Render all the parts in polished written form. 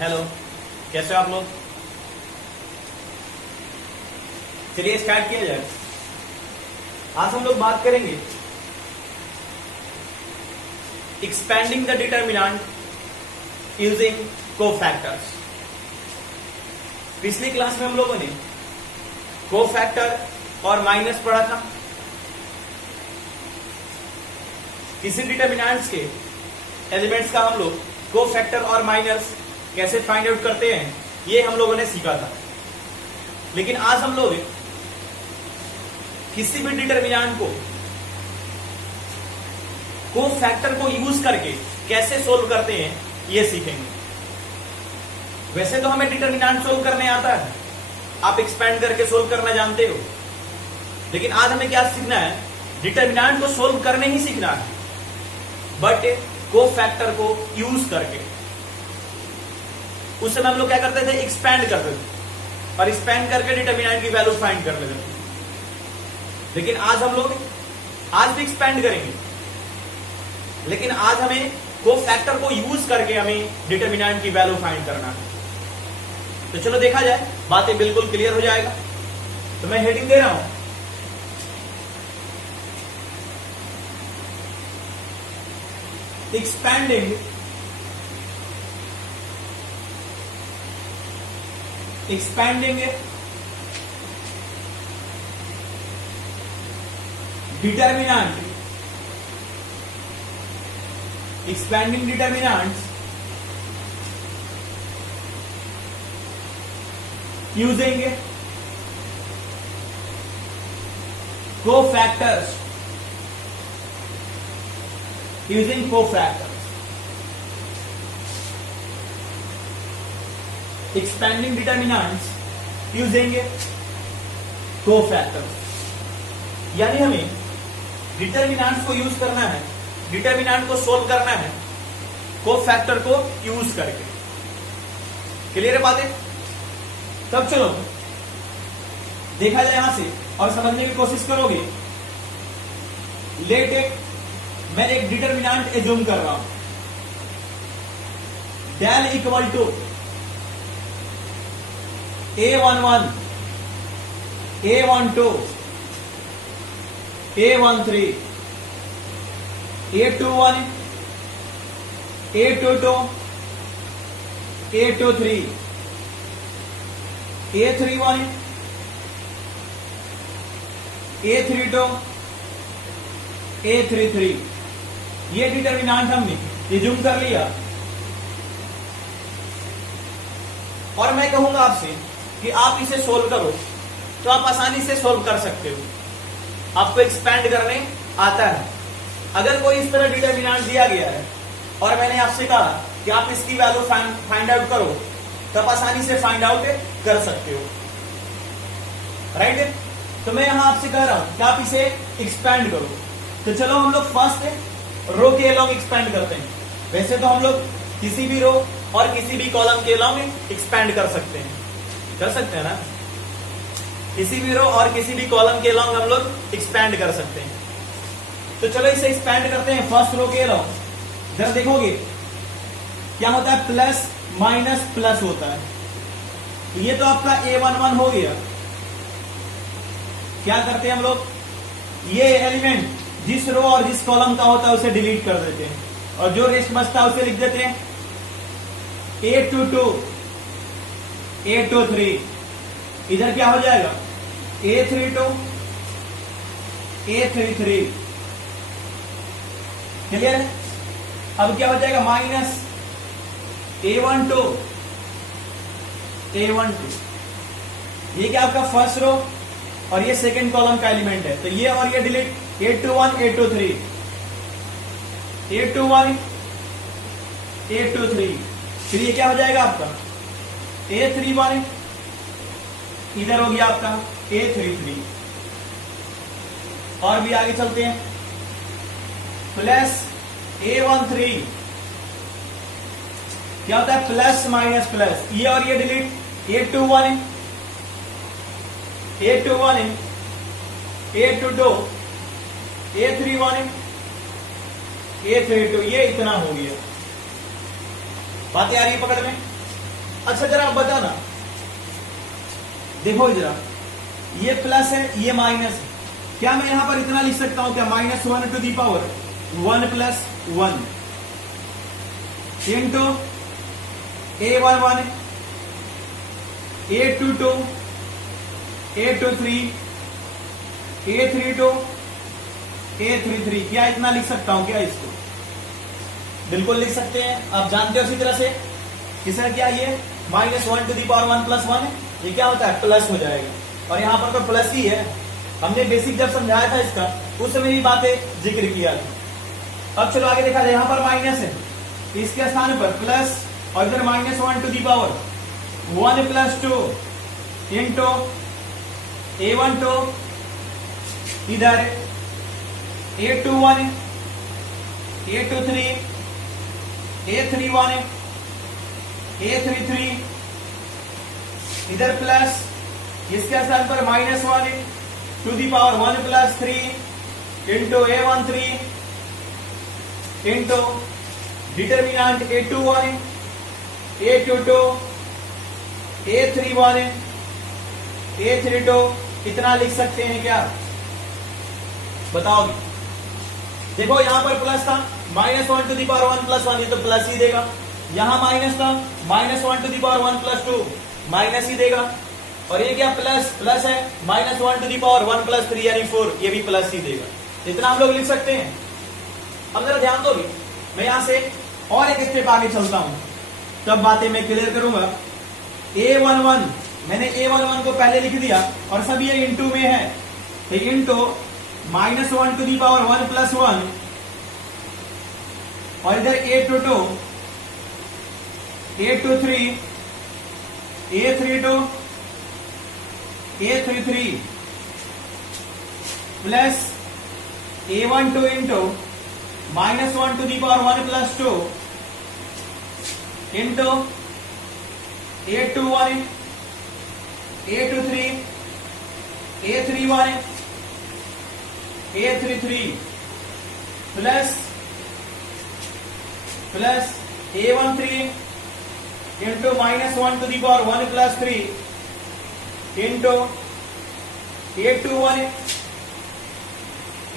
Hello, कैसे हो आप लोग? चलिए स्टार्ट किया जाए। आज हम लोग बात करेंगे expanding the determinant using cofactors. पिछली क्लास में हम लोगों ने कोफैक्टर और माइनस पढ़ा था। किसी डिटर्मिनेंट्स के एलिमेंट्स का हम लोग कोफैक्टर और माइनस कैसे फाइंड आउट करते हैं, ये हम लोगों ने सीखा था। लेकिन आज हम लोग किसी भी डिटर्मिनेंट को कोफैक्टर को यूज करके कैसे सोल्व करते हैं, ये सीखेंगे। वैसे तो हमें डिटर्मिनेंट सोल्व करने आता है, आप एक्सपेंड करके सोल्व करना जानते हो। लेकिन आज हमें क्या सीखना है? डिटर्मिनेंट को सोल्व करने ही सीखना है, बट कोफैक्टर को यूज करके। उस समय हम लोग क्या करते थे? एक्सपेंड करते थे और एक्सपेंड करके डिटर्मिनेंट की वैल्यू फाइंड कर लेते थे। लेकिन आज हम लोग आज भी एक्सपेंड करेंगे, लेकिन आज हमें कोफैक्टर को यूज करके हमें डिटर्मिनेंट की वैल्यू फाइंड करना है। तो चलो देखा जाए, बातें बिल्कुल क्लियर हो जाएगा। तो मैं हेडिंग दे रहा हूं, expanding determinant, expanding determinants using cofactors, expanding determinants using cofactors। यानी हमें डिटर्मिनेंट्स को यूज करना है, डिटर्मिनेंट को सोल्व करना है कोफैक्टर को यूज करके। क्लियर है बातें? तब चलो देखा जाए यहां से और समझने की कोशिश करोगे। मैं एक डिटर्मिनेंट एज्यूम कर रहा हूं, del equal to A11, A12, A13, A21, A22, A23, A31, A32, A33। ये डिटर्मिनेंट हमने एज्यूम कर लिया। और मैं कहूंगा आपसे कि आप इसे सोल्व करो, तो आप आसानी से सोल्व कर सकते हो। आपको एक्सपेंड करने आता है। अगर कोई इस तरह डिटर्मिनेंट दिया गया है और मैंने आपसे कहा कि आप इसकी वैल्यू फाइंड आउट करो, तब आसानी से फाइंड आउट कर सकते हो, राइट? तो मैं यहां आपसे कह रहा हूं कि आप इसे एक्सपेंड करो। तो चलो हम लोग फर्स्ट रो के अलोंग एक्सपेंड करते हैं। वैसे तो हम लोग किसी भी रो और किसी भी कॉलम के अलोंग एक्सपेंड कर सकते हैं ना? किसी भी रो और किसी भी कॉलम के अलोंग हम लोग एक्सपेंड कर सकते हैं। तो चलो इसे एक्सपेंड करते हैं फर्स्ट रो के अलोंग। जरा देखोगे क्या होता है? प्लस माइनस प्लस होता है। ये तो आपका A11 हो गया। क्या करते हैं हम लोग? ये एलिमेंट जिस रो और जिस कॉलम का होता है उसे डिलीट कर देते हैं, और जो रेस्ट बचता है उसे लिख देते हैं A22, A23। इधर क्या हो जाएगा? A32, A33। क्लियर है? अब क्या हो जाएगा? Minus A12, A12। ये क्या आपका फर्स्ट रो और ये सेकंड कॉलम का एलिमेंट है, तो ये और ये delete. A21, A23, A21, A23। फिर ये क्या हो जाएगा आपका? A31, इधर हो गया आपका A33। और भी आगे चलते हैं, प्लस A13। क्या होता है? Plus minus plus. ये और ये delete. A21, A21, A22, A31, A32। ये इतना हो गया। बातें आ रही है पकड़ में? अच्छा जरा आप बताना, देखो जरा, ये प्लस है ये माइनस है, क्या मैं यहां पर इतना लिख सकता हूं क्या, -1 to the power 1 + 1 into A11 A22 A23 A32 A33, क्या इतना लिख सकता हूं क्या इसको? बिल्कुल लिख सकते हैं, आप जानते हो इसी तरह से किसने क्या, ये -1 टू दी पावर 1 + 1 ये क्या होता है, प्लस हो जाएगा, और यहां पर तो प्लस ही है, हमने बेसिक जब समझाया था इसका उस समय भी बातें जिक्र किया था। अब चलो आगे देखा जाए, यहां पर माइनस है, इसके स्थान पर प्लस, और इधर -1 to the power 1 + 2 into A12, इधर A21 A23 A31 A33, इधर प्लस, इसके स्थान पर -1 to the power 1 + 3 into A13 into determinant A21 A22 A31 A32, कितना लिख सकते हैं क्या बताओगे? देखो यहां पर प्लस था, -1 टू दी पावर 1 + 1 ये तो प्लस ही देगा, यहां माइनस था, -1 टू दी पावर 1 + 2 माइनस ही देगा, और ये क्या प्लस है, -1 टू दी पावर 1 + 3 यानी 4 ये भी प्लस ही देगा, इतना हम लोग लिख सकते हैं। अब जरा ध्यान दोगे, मैं यहां से और एक स्टेप आगे चलता हूं, तब बातें मैं क्लियर करूंगा। A11 मैंने A11 को पहले लिख दिया, और सब ये इंटू में है, तो इंटू -1 टू दी पावर 1 + 1, और इधर A22 A23 A32 A33 plus A12 into -1 to the power 1 + 2 into A21 A23 A31 A33 plus A13 into -1 to the power 1 + 3 into A21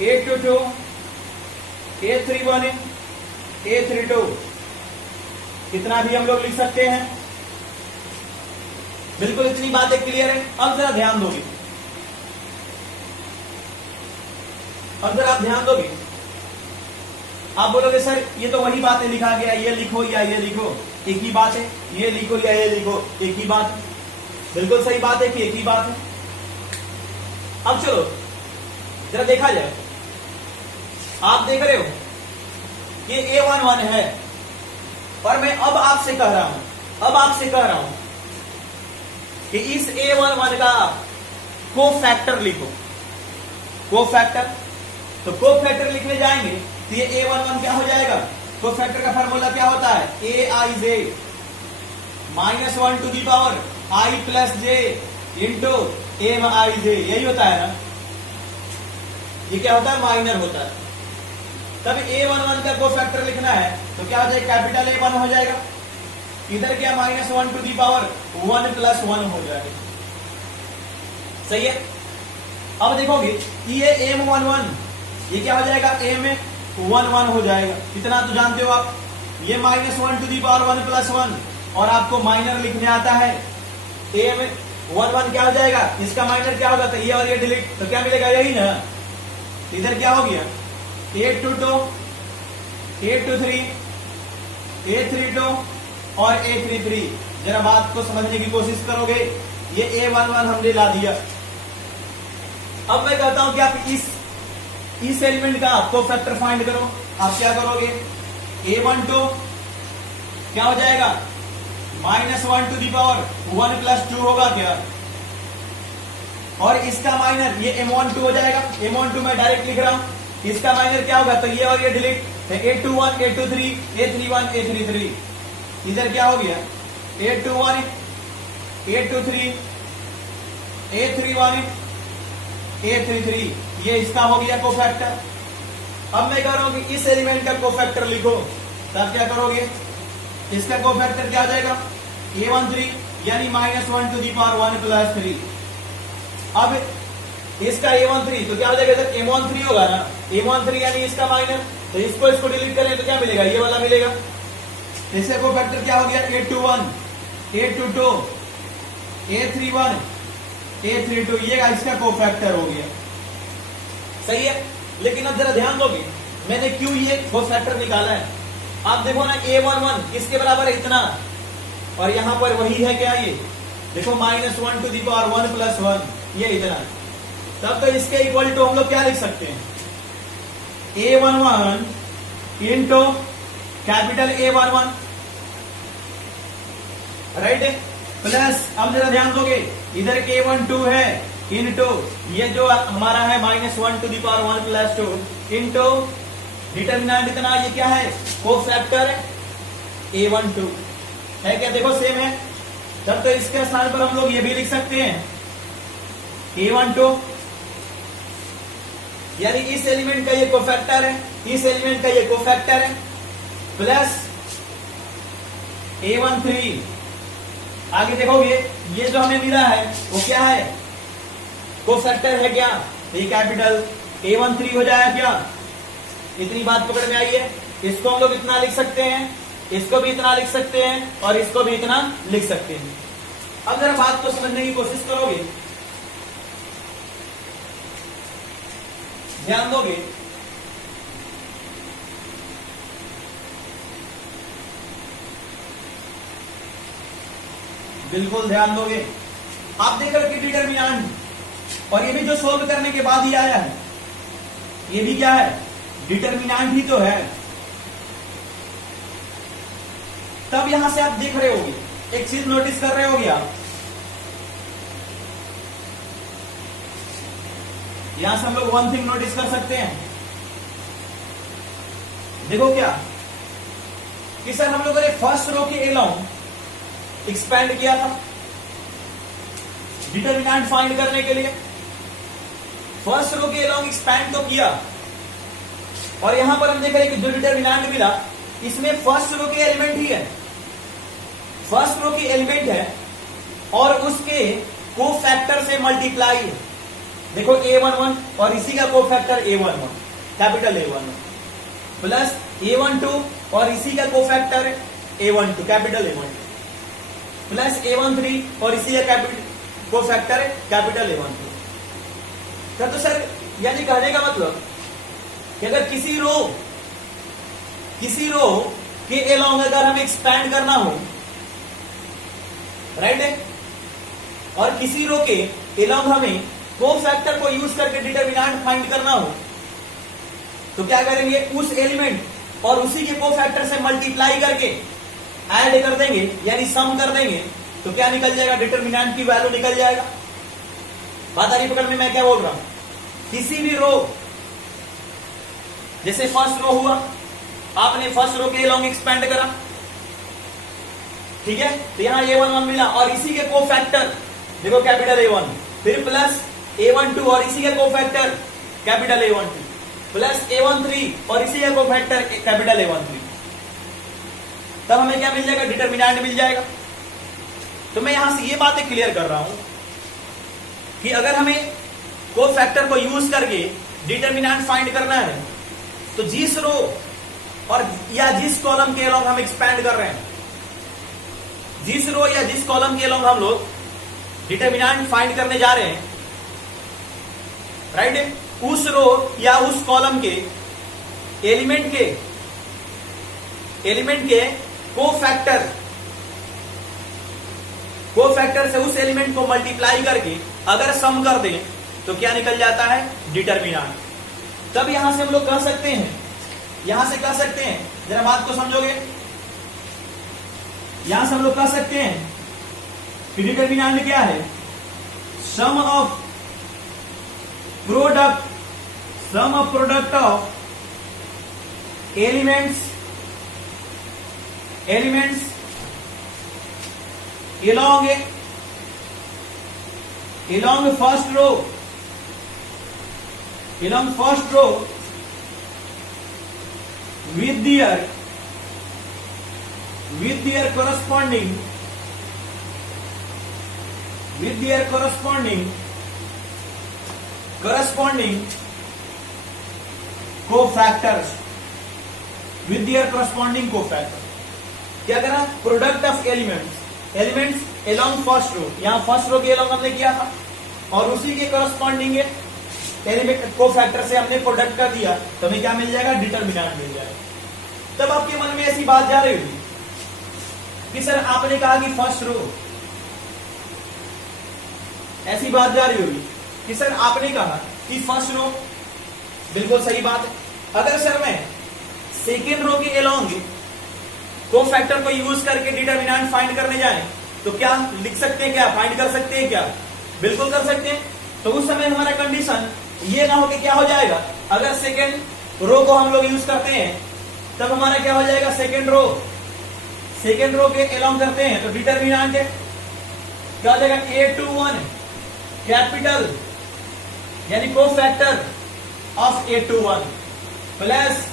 A22 A31 A32, कितना भी हम लोग लिख सकते हैं। बिल्कुल इतनी बातें क्लियर है। अब जरा ध्यान दोगे, अब जरा आप ध्यान दोगे, आप बोलोगे सर ये तो वही बातें लिखा गया, ये लिखो या ये लिखो, एक ही बात है, ये लिखो या ये लिखो, एक ही बात है। बिल्कुल सही बात है कि एक ही बात है। अब चलो जरा देखा जाए, आप देख रहे हो कि A11 है, और मैं अब आपसे कह रहा हूं कि इस A11 का कोफैक्टर लिखो। कोफैक्टर, तो कोफैक्टर लिखने जाएंगे तो ये A11 क्या हो जाएगा, कोफैक्टर का फार्मूला क्या होता है, Aij -1 to the power I + j into Mij, यही होता है ना, ये क्या होता है, माइनर होता है। तब A11 का कोफैक्टर लिखना है तो क्या हो जाएगा, कैपिटल A1 हो जाएगा, इधर क्या -1 टू दी पावर 1 + 1 हो जाएगा। सही है। अब देखोगे ये M11 ये क्या हो जाएगा, M11 हो जाएगा, इतना तो जानते हो आप। ये -1 टू दी पावर 1 + 1, और आपको माइनर लिखने आता है, M11 क्या हो जाएगा, इसका माइनर क्या होगा, तो ये और ये डिलीट, तो क्या मिलेगा, यही ना। इधर क्या हो गया, A22 A23 A32 और A33। जरा बात को समझने की कोशिश करोगे, ये A11 हमने ला दिया। अब मैं कहता हूं कि आप इस एलिमेंट का आपको फैक्टर फाइंड करो। आप क्या करोगे, A12 क्या हो जाएगा, -1 टू दी पावर 1 + 2 होगा क्या, और इसका माइनर ये M12 हो जाएगा। M12 मैं डायरेक्ट लिख रहा हूं, इसका माइनर क्या होगा, तो ये और ये delete, A21 A23 A31 A33। इधर क्या हो गया, A21 A23 A31 A33, ये इसका हो गया कोफैक्टर। अब मैं कह रहा हूं कि इस एलिमेंट का कोफैक्टर लिखो, तब क्या करोगे, इसका कोफैक्टर क्या आ जाएगा, A13 यानी -1 to the power 1 plus 3। अब इसका A13 तो क्या हो जाएगा, इधर M13 होगा ना, M13 यानी इसका माइनस, तो इसको डिलीट करें तो क्या मिलेगा, ये वाला मिलेगा। इससे को फैक्टर क्या हो गया, A21, A22, A31, A32, ये इसका को फैक्टर हो गया। सही है, लेकिन अब जरा ध्यान दोगे, मैंने क्यों ये को फैक्टर निकाला है। आप देखो ना, A11 इसके बराबर है इतना, और यहां पर वही है क्या, ये देखो -1 to the power 1 plus 1, ये इतना। तब तो इसके इक्वल टू हम लोग क्या लिख सकते हैं, A11 into capital A11, right, plus अब जरा ध्यान दोगे, इधर K12 है इंटू ये जो हमारा है -1 to the power 1 plus 2 into determinant इतना, ये क्या है, को फैक्टर A12 है क्या, देखो सेम है। तब तो इसके स्थान पर हम लोग ये भी लिख सकते हैं A12, यानी इस एलिमेंट का ये कोफैक्टर है, इस एलिमेंट का ये कोफैक्टर है, प्लस A13। आगे देखोगे, ये जो हमें मिला है वो क्या है, कोफैक्टर है क्या, ये कैपिटल A13 हो जाएगा क्या। इतनी बात पकड़ में आई है। इसको हम लोग इतना लिख सकते हैं, इसको भी इतना लिख सकते हैं, और इसको भी इतना लिख सकते हैं। अब जरा बात को समझने की कोशिश करोगे, ध्यान दोगे, बिल्कुल ध्यान दोगे, आप देख रहे हो कि डिटर्मिनेंट, और ये भी जो सोल्व करने के बाद ही आया है, ये भी क्या है, डिटर्मिनेंट ही तो है। तब यहां से आप देख रहे होगे, एक चीज नोटिस कर रहे होगे आप, यहां से हम लोग वन थिंग नोटिस कर सकते हैं। देखो क्या कि सर हम लोगों ने फर्स्ट रो के अलोंग एक्सपेंड किया था डिटर्मिनेंट फाइंड करने के लिए, फर्स्ट रो के अलोंग एक्सपेंड तो किया, और यहां पर हम देख रहे हैं कि जो डिटर्मिनेंट मिला इसमें फर्स्ट रो के एलिमेंट ही है, फर्स्ट रो की एलिमेंट है, और उसके को फैक्टर से मल्टीप्लाई है। देखो A11 और इसी का को factor A11 capital A11 plus A12 और इसी का को factor A12 capital A12 plus A13 और इसी का को फैक्टर कैपिटल A12। तो सर यानी कहने का मतलब कि अगर किसी रो के अलोंग अगर हमें एक्सपैंड करना हो, राइट है, और किसी रो के अलोंग हमें को फैक्टर को यूज करके डिटर्मिनेंट फाइंड करना हो, तो क्या करेंगे, उस एलिमेंट और उसी के को फैक्टर से मल्टीप्लाई करके ऐड कर देंगे, यानी सम कर देंगे, तो क्या निकल जाएगा, डिटर्मिनेंट की वैल्यू निकल जाएगा। बात आ रही पकड़ में, मैं क्या बोल रहा हूं, किसी भी रो, जैसे फर्स्ट रो हुआ, आपने फर्स्ट रो के अलोंग एक्सपेंड करा, ठीक है, तो यहां A11 मिला, और इसी के को फैक्टर देखो कैपिटल A1, फिर प्लस A12 और इसी का cofactor capital A12 plus A13 और इसी का कोफैक्टर कैपिटल A13, तब हमें क्या मिल जाएगा, डिटर्मिनेंट मिल जाएगा। तो मैं यहां से ये बातें क्लियर कर रहा हूं कि अगर हमें कोफैक्टर को यूज करके डिटर्मिनेंट फाइंड करना है, तो जिस रो और या जिस कॉलम के अलोंग हम एक्सपैंड कर रहे हैं, जिस रो या जिस कॉलम के अलोंग हम लोग डिटर्मिनेंट फाइंड करने जा रहे हैं, राइट, उस रो या उस कॉलम के एलिमेंट के कोफैक्टर से उस एलिमेंट को मल्टीप्लाई करके अगर सम कर दें तो क्या निकल जाता है, डिटर्मिनेंट। तब यहां से हम लोग कह सकते हैं, जरा बात को समझोगे, यहां से हम लोग कह सकते हैं कि डिटर्मिनेंट क्या है, sum of product of elements along first row with their corresponding with their corresponding cofactors, with their corresponding cofactors. क्या करा? Product of elements along first row, यहां फर्स्ट रो के along हमने किया था और उसी के करस्पॉन्डिंग एलिमेंट कोफैक्टर से हमने प्रोडक्ट का दिया, तो हमें क्या मिल जाएगा? डिटर्मिनेंट मिल जाएगा। तब आपके मन में ऐसी बात जा रही होगी कि सर आपने कहा कि फर्स्ट रो, ऐसी बात जा रही होगी कि सर आपने कहा कि फर्स्ट रो, बिल्कुल सही बात है। अगर सर मैं सेकेंड रो के अलोंग कोफैक्टर को यूज करके डिटर्मिनेंट फाइंड करने जाए तो क्या लिख सकते हैं? क्या फाइंड कर सकते हैं? क्या बिल्कुल कर सकते हैं। तो उस समय हमारा कंडीशन ये ना हो कि क्या हो जाएगा, अगर सेकेंड रो को हम लोग यूज करते हैं तब हमारा क्या हो जाएगा? सेकेंड रो के अलोंग करते हैं तो डिटर्मिनेंट क्या हो जाएगा? A21 कैपिटल यानी कोफैक्टर ऑफ A21 प्लस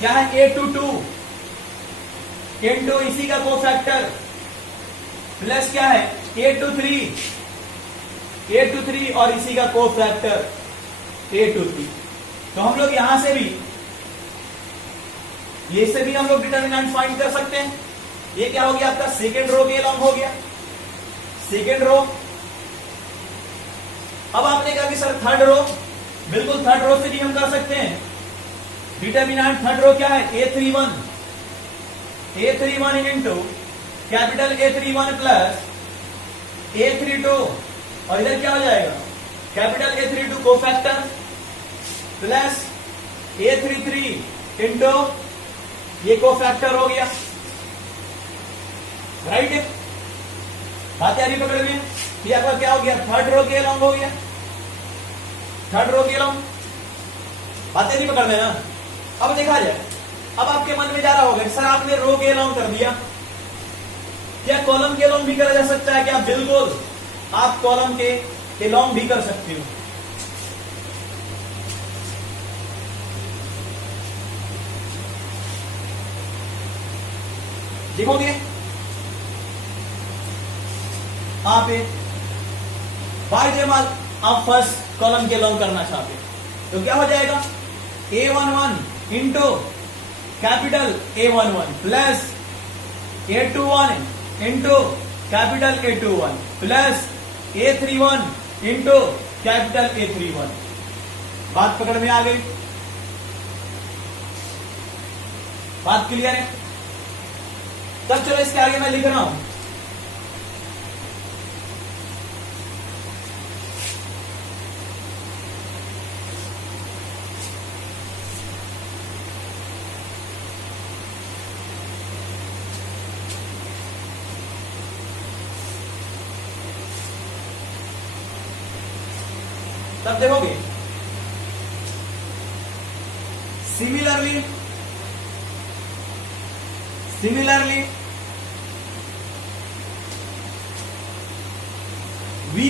क्या है? A22 इनटू इसी का कोफैक्टर प्लस क्या है? A23 और इसी का कोफैक्टर A23। तो हम लोग यहां से भी, ये से भी हम लोग डिटर्मिनेंट फाइंड कर सकते हैं। ये क्या हो गया? आपका सेकेंड रो के अलोंग हो गया, सेकेंड रो। अब आपने कहा कि सर थर्ड रो, बिल्कुल थर्ड रो से भी हम कर सकते हैं। डिटर्मिनेंट थर्ड रो क्या है? A31 into capital A31 plus A32 और इधर क्या हो जाएगा? Capital A32 cofactor plus A33 into ये कोफैक्टर हो गया, राइट? बात आ रही पकड़ में? ये आपका क्या हो गया? थर्ड रो के अलोंग हो गया, थर्ड रो के अलोंग। बातें नहीं पकड़ में ना? अब देखा जाए, अब आपके मन में जा रहा होगा सर आपने रो के अलोंग कर दिया, क्या कॉलम के अलोंग भी करा जा सकता है? क्या बिल्कुल, आप कॉलम के अलोंग भी कर सकते हो। देखोगे आप बाय जमाल आप फर्स्ट कॉलम के अलोंग करना चाहते हो तो क्या हो जाएगा? A11 into capital A11 plus A21 into capital A21 plus A31 into capital A31। बात पकड़ में आ गई? बात क्लियर है? तब चलो इसके आगे मैं लिख रहा हूं, तब देखोगे similarly we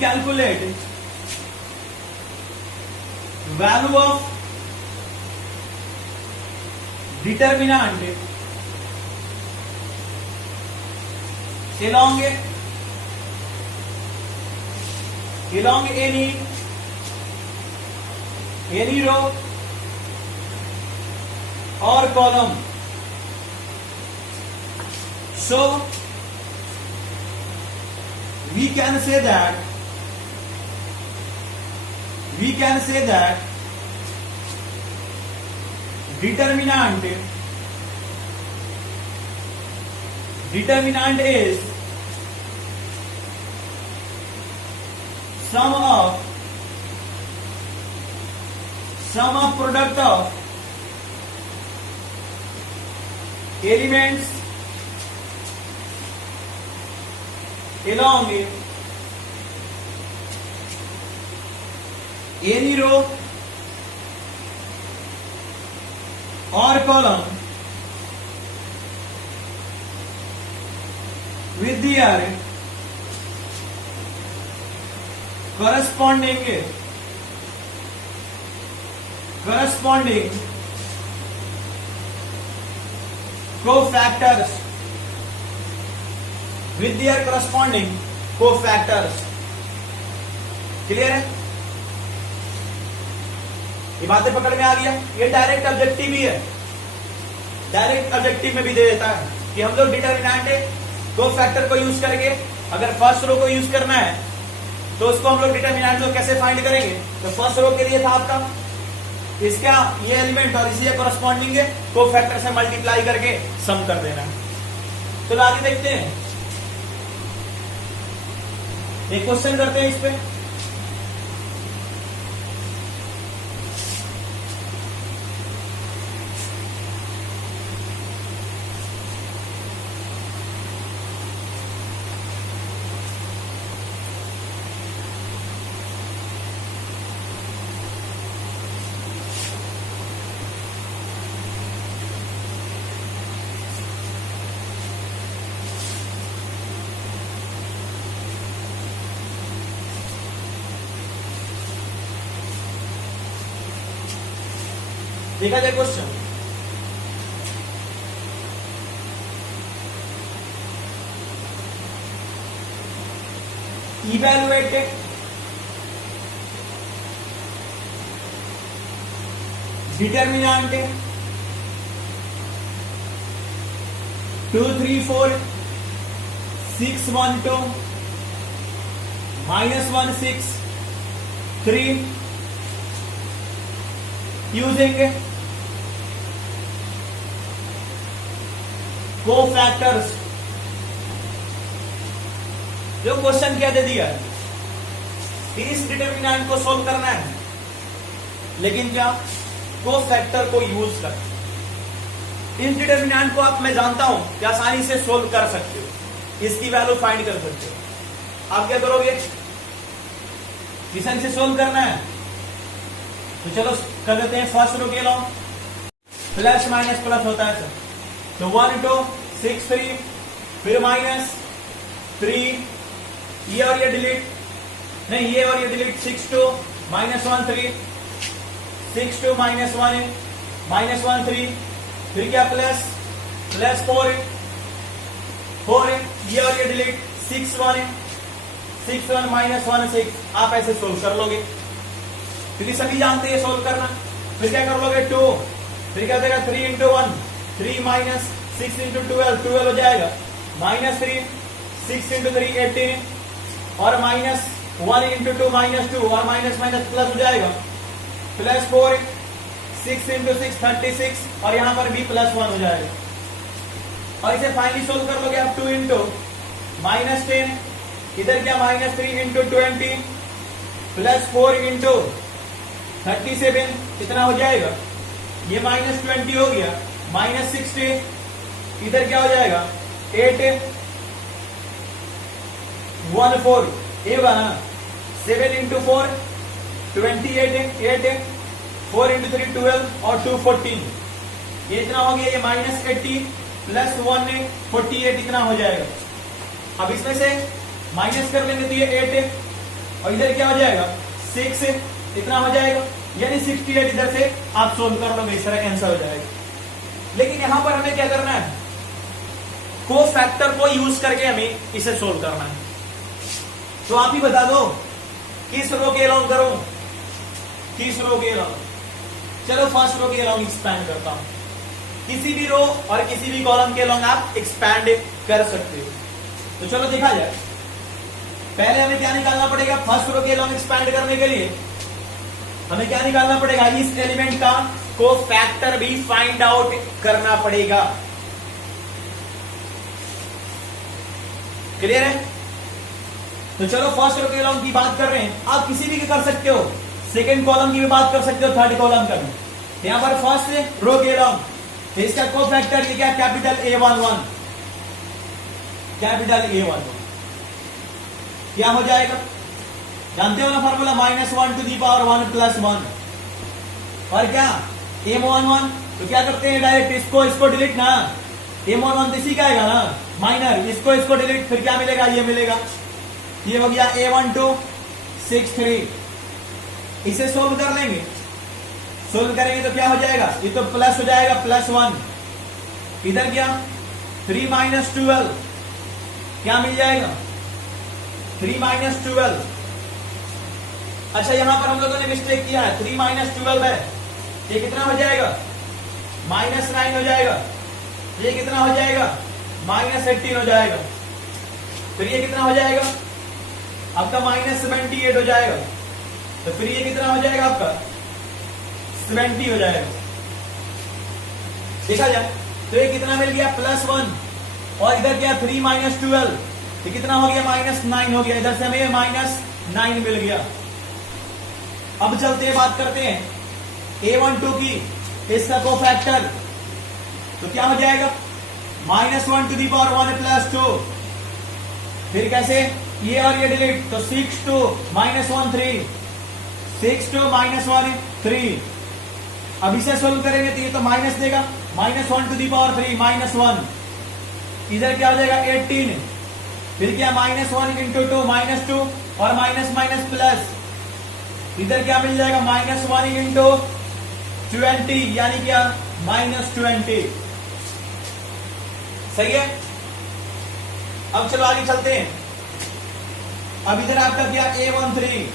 calculate value of determinant along any row or column. So we can say that determinant is sum of product of elements along any row or column with their corresponding cofactors with their corresponding cofactors. Clear है? ये बातें पकड़ में आ गया। ये direct objective ही है, direct objective में भी दे देता है कि हम लोग डिटर्मिनेंट कोफैक्टर को यूज करके, अगर फर्स्ट रो को यूज करना है तो उसको हम लोग डिटर्मिनेंट को कैसे फाइंड करेंगे। तो फर्स्ट रो के लिए था आपका इसका ये एलिमेंट और इसी करस्पॉन्डिंग कोफैक्टर से मल्टीप्लाई करके सम कर देना। तो आगे देखते हैं, एक क्वेश्चन करते हैं इस पे। देखा जाए question. Evaluate determinant 2 3 4 6 1 2 -1 6 3 using cofactors. जो क्वेश्चन क्या दे दिया है, इस डिटर्मिनेंट को सोल्व करना है, लेकिन क्या कोफैक्टर को यूज कर। इस डिटर्मिनेंट को आप, मैं जानता हूं कि आसानी से सोल्व कर सकते हो, इसकी वैल्यू फाइंड कर सकते हो। आप क्या करोगे, किसन से सोल्व करना है तो चलो कर देते हैं। फर्स्ट रो के लॉन्ग प्लस माइनस प्लस होता है सर, तो 1 2 6 3 फिर -3, ये और ये डिलीट, नहीं ये और ये डिलीट, 6 2 -1 3 6 2 -1 -1 3 फिर क्या प्लस 4 ये और ये डिलीट, 6 1 -1 6। आप ऐसे सोल्व कर लोगे क्योंकि सभी जानते हैं सोल्व करना। फिर क्या कर लोगे 2, फिर क्या देगा 3 × 1 3 - 6 × 12 हो जाएगा, -3 6 × 3 18 और -1 × 2 -2 और माइनस प्लस हो जाएगा, +4 6 × 6 36 और यहां पर भी +1 हो जाएगा। और इसे फाइनली सोल्व कर लोगे आप 2 × -10, इधर क्या -3 × 20 +4 × 37 कितना हो जाएगा, ये -20 हो गया, -60 इधर क्या हो जाएगा 8 1 4 ये बना 7 × 4 28 8 4 × 3 12 और 2 14, ये इतना हो गया। ये -80 +1 48 इतना हो जाएगा। अब इसमें से माइनस कर लेंगे तो ये 8 और इधर क्या हो जाएगा 6 इतना हो जाएगा, यानी 68 इधर से आप सोल्व कर लोगे, इस तरह आंसर हो जाएगा। लेकिन यहां पर हमें क्या करना है, कोफैक्टर को यूज करके हमें इसे सोल्व करना है। तो आप ही बता दो किस रो के अलोंग करूं, किस रो के अलोंग। चलो फर्स्ट रो के अलोंग एक्सपैंड करता हूं। किसी भी रो और किसी भी कॉलम के अलोंग आप एक्सपैंड कर सकते हो। तो चलो देखा जाए, पहले हमें क्या निकालना पड़ेगा, फर्स्ट रो के अलोंग एक्सपैंड करने के लिए हमें क्या निकालना पड़ेगा, इस एलिमेंट का कोफैक्टर भी फाइंड आउट करना पड़ेगा। क्लियर है? तो चलो फर्स्ट रो के अलोंग की बात कर रहे हैं, आप किसी भी कर सकते हो, सेकंड कॉलम की भी बात कर सकते हो, थर्ड कॉलम का भी। यहां पर फर्स्ट रो के अलोंग इसका कोफैक्टर ये क्या, कैपिटल A11, कैपिटल A11 क्या हो जाएगा, जानते हो ना फॉर्मूला, -1 to the power 1 + 1 और क्या M11। तो क्या करते हैं डायरेक्ट इसको डिलीट ना, M11 तो इसी का आएगा ना माइनर, इसको डिलीट, फिर क्या मिलेगा, ये मिलेगा, ये हो गया A12 63। इसे सोल्व कर लेंगे, सोल्व करेंगे तो क्या हो जाएगा, ये तो प्लस हो जाएगा +1, इधर क्या 3 - 12 क्या मिल जाएगा 3 माइनस 12। अच्छा यहां पर हम लोगों ने मिस्टेक किया है, 3 माइनस 12 है, ये कितना हो जाएगा -9 हो जाएगा, ये कितना हो जाएगा -18 हो जाएगा, फिर ये कितना हो जाएगा आपका -78 हो जाएगा, तो फिर ये कितना हो जाएगा आपका 70 हो जाएगा। देखा जाए तो ये कितना मिल गया +1, और इधर क्या 3 माइनस 12, ये कितना हो गया -9 हो गया, इधर से हमें -9 मिल गया। अब चलते हैं बात करते हैं A12 की, इसका कोफैक्टर, तो क्या हो जाएगा -1 to the power 1 + 2, फिर कैसे ये और ये डिलीट, तो 6 2 -1 3, 6 2 -1 3। अब इसे सोल्व करेंगे तो ये तो माइनस देगा, -1 to the power 3 -1, इधर क्या हो जाएगा 18, फिर क्या -1 × 2 -2, और माइनस माइनस प्लस, इधर क्या मिल जाएगा -1 × 20, यानी क्या -20। सही है। अब चलो आगे चलते हैं। अब इधर आपका क्या A13,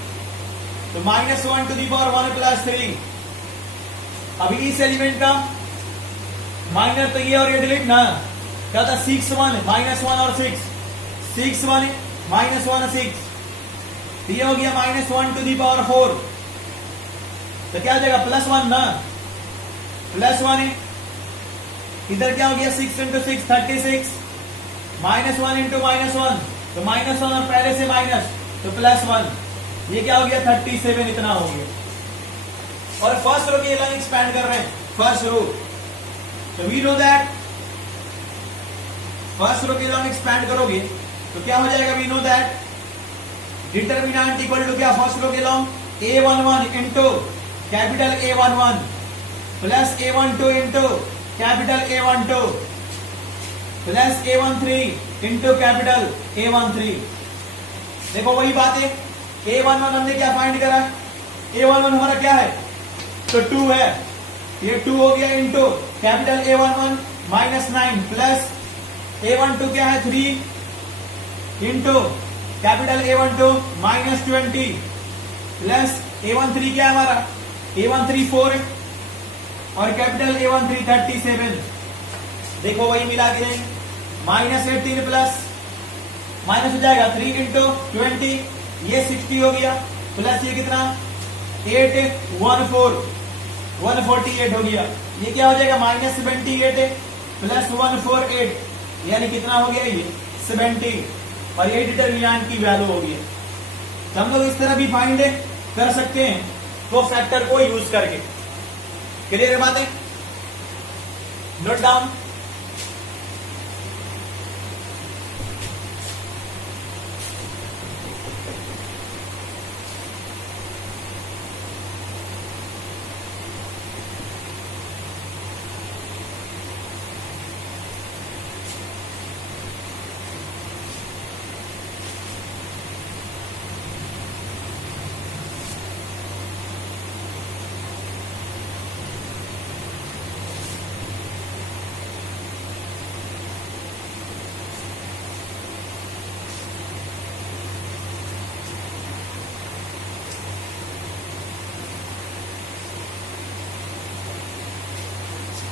तो -1 to the power 1 + 3। अभी इस एलिमेंट का माइनर तो ये और ये डिलीट ना, क्या था 6 1 -1 और 6 6 1 -1 6, तो ये हो गया -1 to the power 4, तो क्या हो जाएगा +1 ना, +1, इधर क्या हो गया 6 × 6 36, -1 × -1, तो -1 और पहले से माइनस, तो +1, ये क्या हो गया 37, इतना हो गया। और फर्स्ट रो की लाइन एक्सपैंड कर रहे हैं, फर्स्ट रो, तो we know that first row की लाइन एक्सपैंड करोगे तो क्या हो जाएगा, we know that determinant equal to क्या, फर्स्ट रो के long A11 into capital A11 plus A12 into capital A12 plus A13 into capital A13। देखो वही बात है, A11 हमने क्या फाइंड करा, A11 हमारा क्या है, तो 2 है, ये 2 हो गया into capital A11 -9 plus A12 क्या है 3 into capital A12 -20 plus A13 क्या है हमारा, A13 4 और कैपिटल A13 37। देखो वही मिला के -18 प्लस माइनस हो जाएगा 3 × 20, ये 60 हो गया, प्लस ये कितना 148 हो गया, ये क्या हो जाएगा -78 प्लस 148, यानी कितना हो गया ये 70, और ये डिटर्मिनेंट की वैल्यू हो गई। तो हम लोग इस तरह भी फाइंड कर सकते हैं को फैक्टर को यूज करके। क्लियर है बातें, नोट डाउन।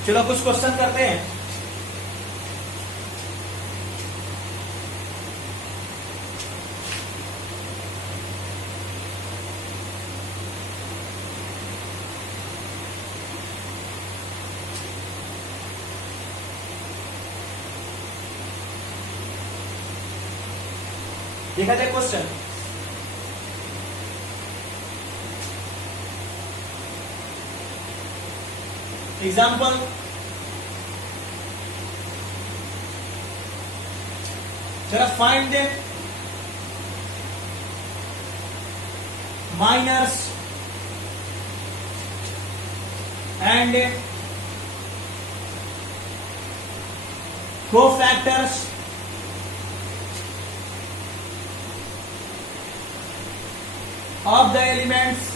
चलो कुछ क्वेश्चन करते हैं। देखा जाए क्वेश्चन, एग्जाम्पल जरा find the minors and cofactors of the elements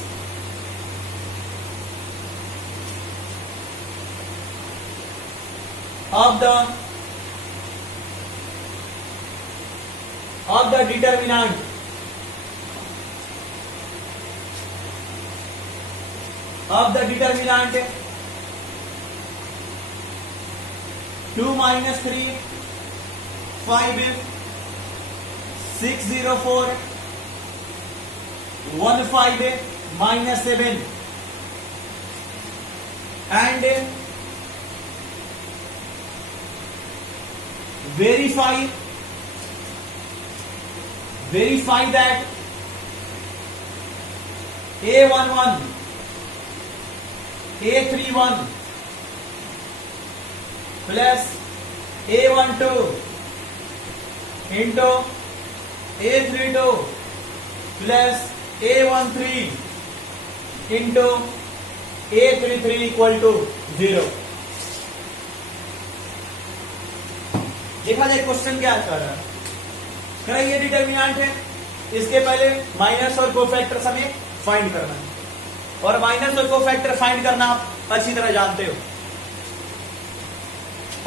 of the of the determinant of the determinant 2 minus 3 5 604 1 5 minus 7 and verify that A11 A31 plus A12 into A32 plus A13 into A33 equal to 0। देखा जाए question क्या कर रहा है। कह रहा ये determinant है, इसके पहले माइनस और कोफैक्टर्स हमें फाइंड करना है, और माइनस और कोफैक्टर फाइंड करना आप अच्छी तरह जानते हो।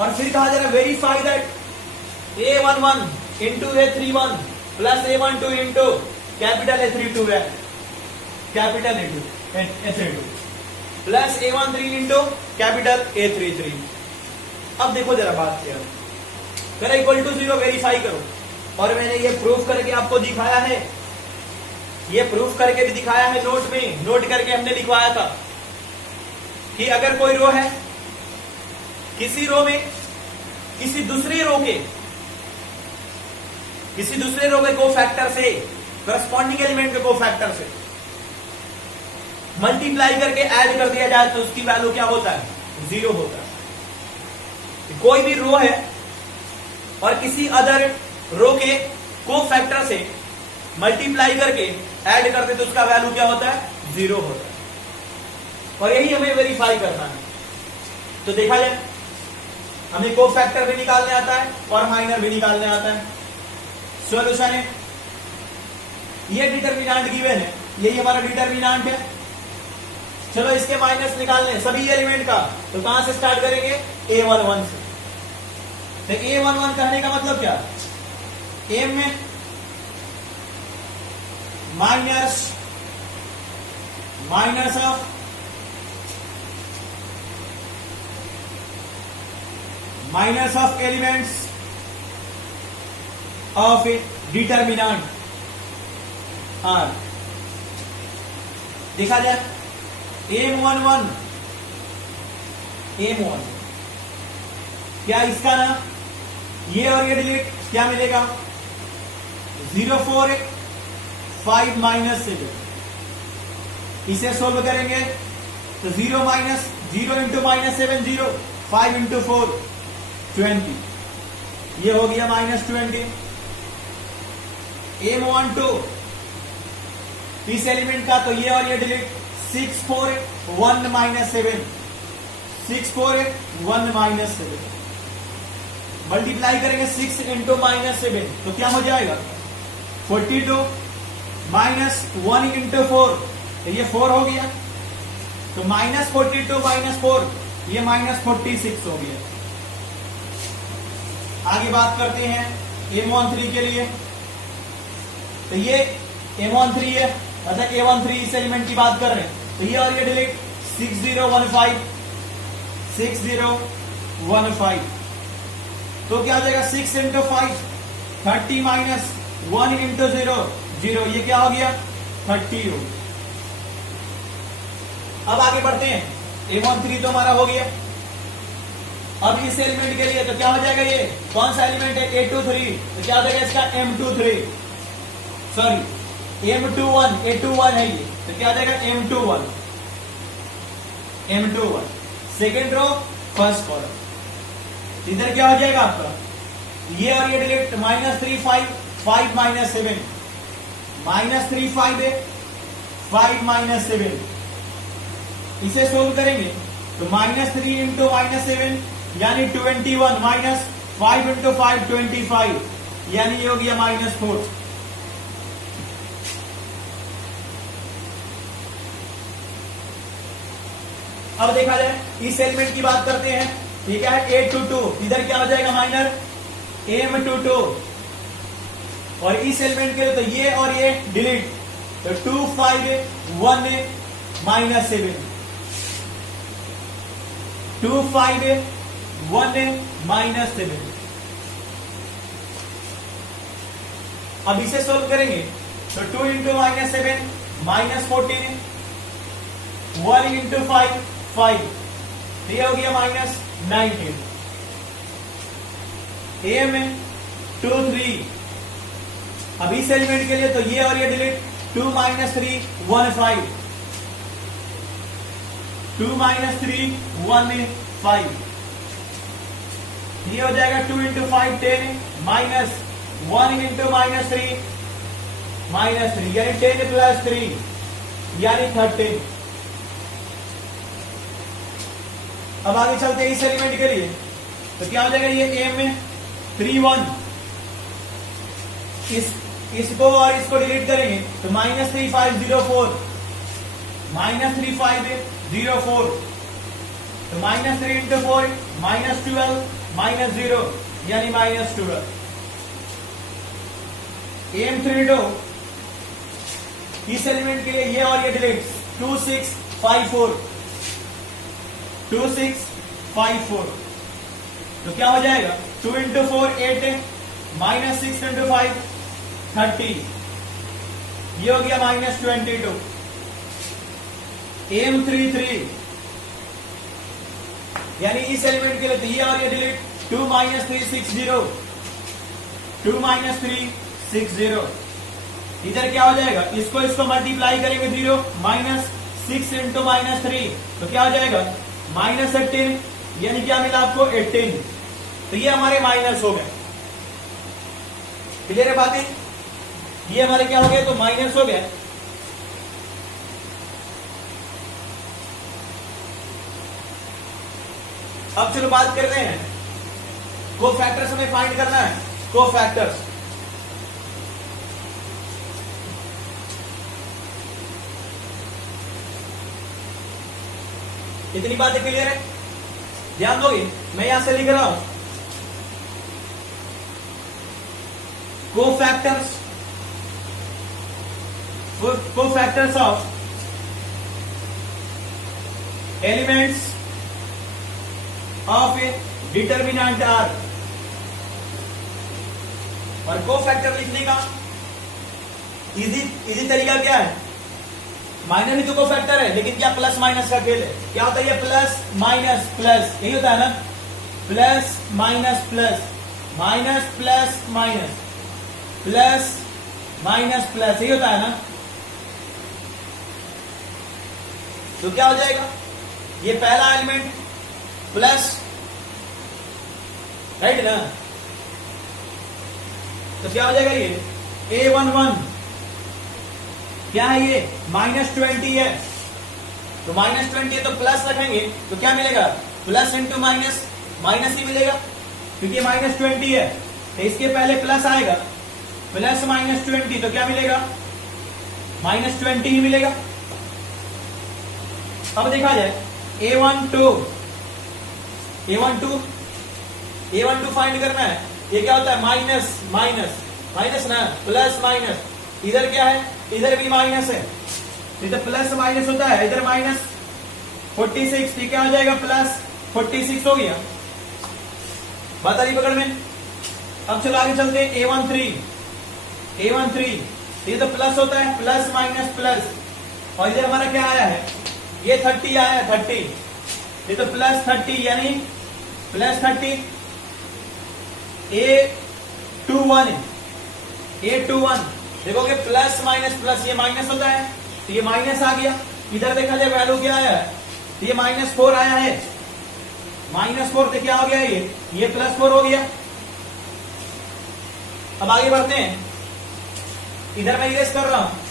और फिर कहा जा रहा है verify that A11 into A31 plus A12 into capital A32 है, capital A32 plus A13 into capital A33। अब देखो जरा बात क्या है, कह इक्वल टू 0 वेरीफाई करो, और मैंने ये प्रूफ करके आपको दिखाया है, ये प्रूफ करके भी दिखाया है नोट में, नोट करके हमने लिखवाया था कि अगर कोई रो है, किसी रो में किसी दूसरे रो के कोफैक्टर से, करस्पॉन्डिंग एलिमेंट के कोफैक्टर से मल्टीप्लाई करके ऐड कर दिया जाए तो उसकी वैल्यू क्या होता है, 0 होता है। कोई भी रो है और किसी अदर रो के कोफैक्टर से मल्टीप्लाई करके ऐड करते तो उसका वैल्यू क्या होता है, 0 होता है। और यही हमें वेरीफाई करना है। तो देखा जाए हमें कोफैक्टर भी निकालने आता है और माइनर भी निकालने आता है। सॉल्यूशन है, ये डिटर्मिनेंट गिवन है, यही हमारा डिटर्मिनेंट है। चलो इसके माइनस निकालने सभी एलिमेंट का, तो कहां से स्टार्ट करेंगे, A11 से। तो A11 कहने का मतलब क्या, A में minors of elements of a determinant are. देखा जाए M11 क्या इसका ना, ये और ये डिलीट, क्या मिलेगा 0 4 5 माइनस 7। इसे सोल्व करेंगे तो 0 माइनस 0 इंटू माइनस 7 0, 5 इंटू 4 20, ये हो गया माइनस 20। M12 इस एलिमेंट का, तो ये और ये डिलीट, 6 4 1 माइनस 7, 6 4 1 माइनस 7, मल्टीप्लाई करेंगे 6 इंटू माइनस 7 तो क्या हो जाएगा 42 माइनस 1 इंटू 4, तो ये 4 हो गया, तो माइनस 42 माइनस 4, ये माइनस 46 हो गया। आगे बात करते हैं M13 के लिए, तो ये M13 है, अच्छा A13 इस एलिमेंट की बात कर रहे हैं, तो ये और ये डिलीट 6015 6015, तो क्या आ जाएगा 6 इंटू 5 30 माइनस 1 इंटू 0 0, ये क्या हो गया 30 हो गया। अब आगे बढ़ते हैं, M13 तो हमारा हो गया। अब इस एलिमेंट के लिए तो क्या हो जाएगा, ये कौन सा एलिमेंट है A23, तो क्या हो जाएगा इसका M23, सॉरी M21, A21 है ये, तो क्या हो जाएगा M21 second row first column. इधर क्या हो जाएगा आपका, ये और ये delete, minus 3 5 5 minus 7, minus 3 5 5 minus 7, इसे सोल्व करेंगे तो माइनस 3 इंटू माइनस 7 यानी 21 माइनस 5 इंटू 5 25, यानी ये हो गया माइनस 4। अब देखा जाए इस एलिमेंट की बात करते हैं, ये क्या है A22, इधर क्या हो जाएगा माइनर M22, और इस एलिमेंट के लिए तो ये और ये डिलीट, तो 2 5 1 माइनस 7, 2 5 1 माइनस 7। अब इसे सोल्व करेंगे तो 2 इंटू माइनस 7 माइनस 14, 1 इंटू 5 5, ये हो गया माइनस 19। ए में 2 3, अब इस एलिमेंट के लिए तो ये और ये डिलीट, 2 माइनस 3 1 5, 2 माइनस 3 1 5, ये हो जाएगा 2 into 5 10 minus 1 into minus 3 minus 3, यानी 10 प्लस 3 यानी 13। अब आगे चलते हैं इस एलिमेंट के लिए, तो क्या हो जाएगा, ये ए में 3 1, इसको और इसको डिलीट करेंगे तो माइनस 3 5 0 4, माइनस 3 5 0 4, तो माइनस 3 इंटू 4 माइनस 12 माइनस 0 यानी माइनस 12। एम 3 2, इस एलिमेंट के लिए ये और ये डिलीट, 2 6 5 4, 2 6 5 4, तो क्या हो जाएगा, 2 इंटू 4 8 माइनस 6 इंटू 5 30, ये हो गया माइनस 22। एम 3 3, यानी इस एलिमेंट के लिए तो ये और ये डिलीट, 2 माइनस 3 6 0, 2 माइनस 3 6 0, इधर क्या हो जाएगा, इसको मल्टीप्लाई करेंगे 0 माइनस 6 इंटू माइनस 3, तो क्या हो जाएगा माइनस 18, यानी क्या मिला आपको 18, तो ये हमारे माइनस हो गए। क्लियर है बातें, ये हमारे क्या हो गए, तो माइनस हो गए। अब चलो बात करते हैं कोफैक्टर्स, हमें फाइंड करना है कोफैक्टर्स। इतनी बातें क्लियर है, ध्यान दोगे, मैं यहां से लिख रहा हूं cofactors of elements of a determinant are. और कोफैक्टर लिखने का इजी तरीका क्या है, माइनस भी तो कोफैक्टर है, लेकिन क्या प्लस माइनस का खेल है, क्या होता है ये प्लस माइनस प्लस, यही होता है ना, plus minus plus, minus plus minus, plus minus plus, यही होता है ना। तो क्या हो जाएगा, ये पहला एलिमेंट प्लस, राइट ना, तो क्या हो जाएगा, ये A11 क्या है, ये -20 है, तो -20 है तो प्लस रखेंगे तो क्या मिलेगा, प्लस इंटू माइनस, माइनस ही मिलेगा, क्योंकि -20 है तो इसके पहले प्लस आएगा, प्लस -20 तो क्या मिलेगा, -20 ही मिलेगा। अब देखा जाए A12 फाइंड करना है, ये क्या होता है, माइनस माइनस माइनस ना, प्लस माइनस, इधर क्या है, इधर भी माइनस है, इधर प्लस माइनस होता है, इधर माइनस 46, ठीक क्या हो जाएगा, प्लस 46 हो गया। बात आ रही पकड़ में। अब चलो आगे चलते हैं, A13 ये तो प्लस होता है, प्लस माइनस प्लस, और इधर हमारा क्या आया है, ये 30 आया है, 30, ये तो प्लस 30 यानी प्लस 30। A21 देखोगे प्लस माइनस प्लस, ये माइनस होता है तो ये माइनस आ गया, इधर देखा जाए वैल्यू क्या आया है, तो ये -4 आया है, -4 तो क्या हो गया, ये +4 हो गया। अब आगे बढ़ते हैं, इधर मैं इरेज कर रहा हूं,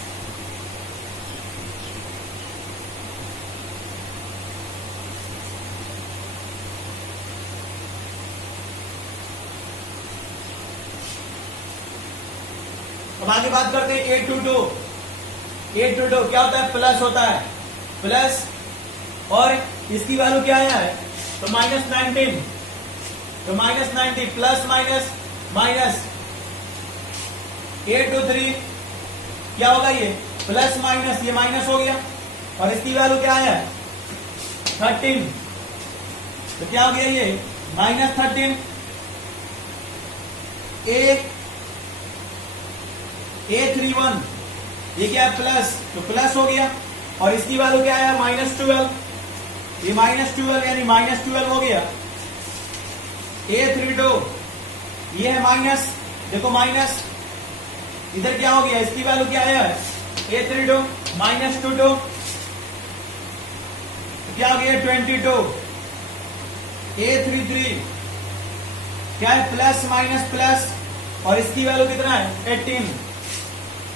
अब आगे बात करते हैं A22 क्या होता है, प्लस होता है, प्लस, और इसकी वैल्यू क्या आया है, तो -19, तो -90 प्लस माइनस माइनस, 823 क्या होगा ये प्लस माइनस, ये माइनस हो गया और इसकी वैल्यू क्या है 13, तो क्या हो गया ये -13। A31 ये क्या है प्लस, तो प्लस हो गया और इसकी वैल्यू क्या है -12, ये -12 यानी -12 हो गया। A32 ये है माइनस, देखो माइनस, इधर क्या हो गया इसकी वैल्यू क्या है A32 -22, क्या हो गया 22। A33 क्या है प्लस माइनस प्लस और इसकी वैल्यू कितना है 18,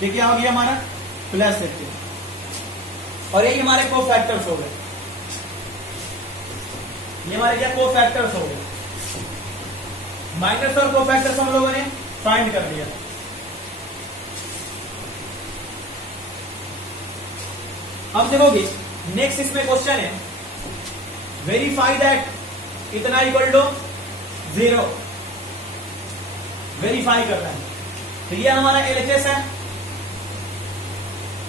ये क्या हो गया हमारा प्लस 18। और यही हमारे को फैक्टर्स हो गए, ये हमारे क्या को फैक्टर्स हो गए। माइनस और को फैक्टर्स हम लोगों ने फाइंड कर लिया। अब देखोगे नेक्स्ट इसमें क्वेश्चन है वेरीफाई दैट इतना इक्वल टू 0, वेरीफाई करना है। तो ये हमारा एलएचएस है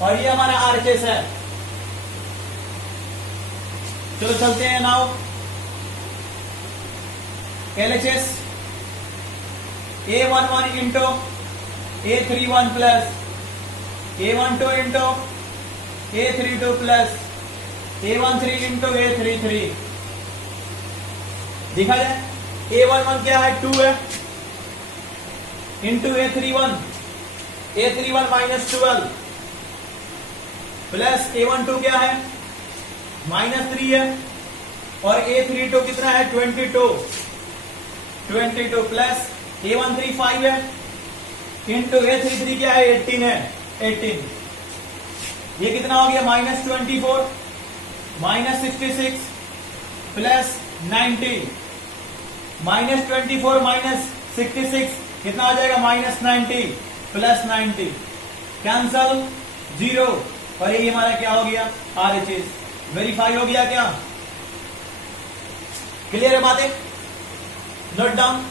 और ये हमारा आरएचएस है। चलो चलते हैं now LHS A11 into A31 plus A12 into A32 plus A13 into A33। देखा जाए A11 क्या है 2 है इंटू A31 -12 प्लस A12 क्या है -3 है और A32 कितना है 22 प्लस A13 5 है इंटू A33 क्या है 18 है 18। ये कितना हो गया -24 -66 प्लस 90, -24 -66 कितना हो जाएगा -90 प्लस 90, कैंसल 0 और ये हमारा क्या हो गया आरएचएस वेरीफाई हो गया। क्या क्लियर है बातें, नोट डाउन।